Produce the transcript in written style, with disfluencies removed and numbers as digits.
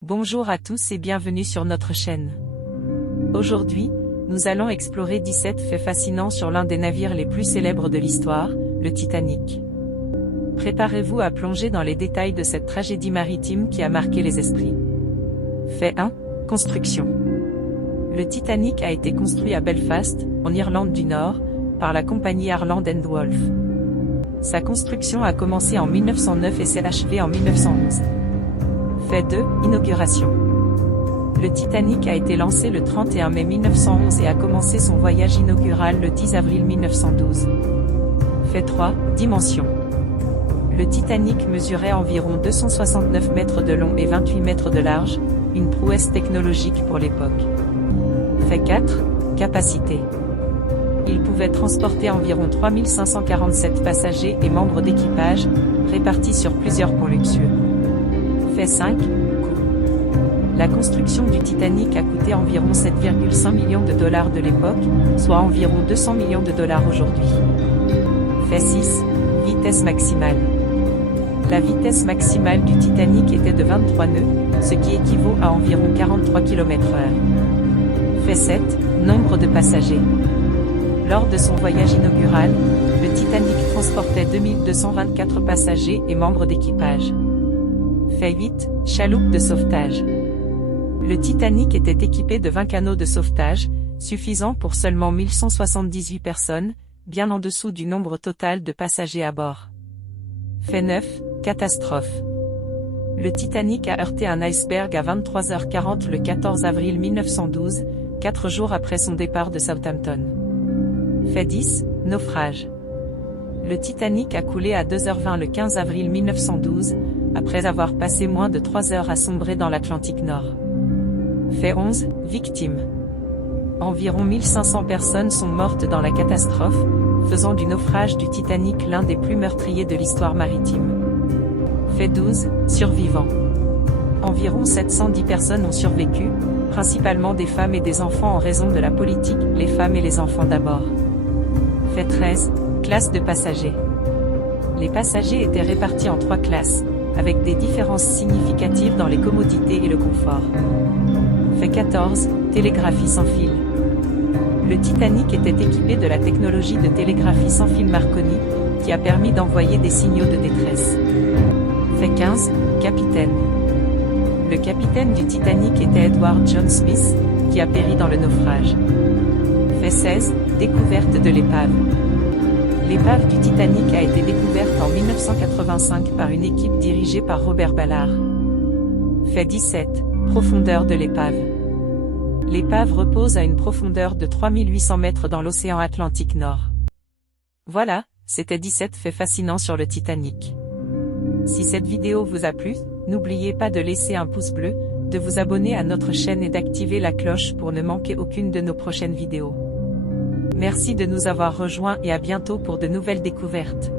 Bonjour à tous et bienvenue sur notre chaîne. Aujourd'hui, nous allons explorer 17 faits fascinants sur l'un des navires les plus célèbres de l'histoire, le Titanic. Préparez-vous à plonger dans les détails de cette tragédie maritime qui a marqué les esprits. Fait 1. Construction. Le Titanic a été construit à Belfast, en Irlande du Nord, par la compagnie Harland & Wolff. Sa construction a commencé en 1909 et s'est achevée en 1911. Fait 2. Inauguration. Le Titanic a été lancé le 31 mai 1911 et a commencé son voyage inaugural le 10 avril 1912. Fait 3. Dimension. Le Titanic mesurait environ 269 mètres de long et 28 mètres de large, une prouesse technologique pour l'époque. Fait 4. Capacité. Il pouvait transporter environ 3547 passagers et membres d'équipage, répartis sur plusieurs ponts luxueux. Fait 5. Coût. La construction du Titanic a coûté environ 7,5 millions de dollars de l'époque, soit environ 200 millions de dollars aujourd'hui. Fait 6. Vitesse maximale. La vitesse maximale du Titanic était de 23 nœuds, ce qui équivaut à environ 43 km/h. Fait 7. Nombre de passagers. Lors de son voyage inaugural, le Titanic transportait 2224 passagers et membres d'équipage. Fait 8. Chaloupe de sauvetage. Le Titanic était équipé de 20 canots de sauvetage, suffisant pour seulement 1178 personnes, bien en dessous du nombre total de passagers à bord. Fait 9. Catastrophe. Le Titanic a heurté un iceberg à 23h40 le 14 avril 1912, 4 jours après son départ de Southampton. Fait 10. Naufrage. Le Titanic a coulé à 2h20 le 15 avril 1912, après avoir passé moins de 3 heures à sombrer dans l'Atlantique Nord. Fait 11. Victimes. Environ 1500 personnes sont mortes dans la catastrophe, faisant du naufrage du Titanic l'un des plus meurtriers de l'histoire maritime. Fait 12. Survivants. Environ 710 personnes ont survécu, principalement des femmes et des enfants en raison de la politique, les femmes et les enfants d'abord. Fait 13. Classe de passagers. Les passagers étaient répartis en 3 classes, avec des différences significatives dans les commodités et le confort. Fait 14. Télégraphie sans fil. Le Titanic était équipé de la technologie de télégraphie sans fil Marconi, qui a permis d'envoyer des signaux de détresse. Fait 15. Capitaine. Le capitaine du Titanic était Edward John Smith, qui a péri dans le naufrage. Fait 16. Découverte de l'épave. L'épave du Titanic a été découverte en 1985 par une équipe dirigée par Robert Ballard. Fait 17. Profondeur de l'épave. L'épave repose à une profondeur de 3800 mètres dans l'océan Atlantique Nord. Voilà, c'était 17 faits fascinants sur le Titanic. Si cette vidéo vous a plu, n'oubliez pas de laisser un pouce bleu, de vous abonner à notre chaîne et d'activer la cloche pour ne manquer aucune de nos prochaines vidéos. Merci de nous avoir rejoints et à bientôt pour de nouvelles découvertes.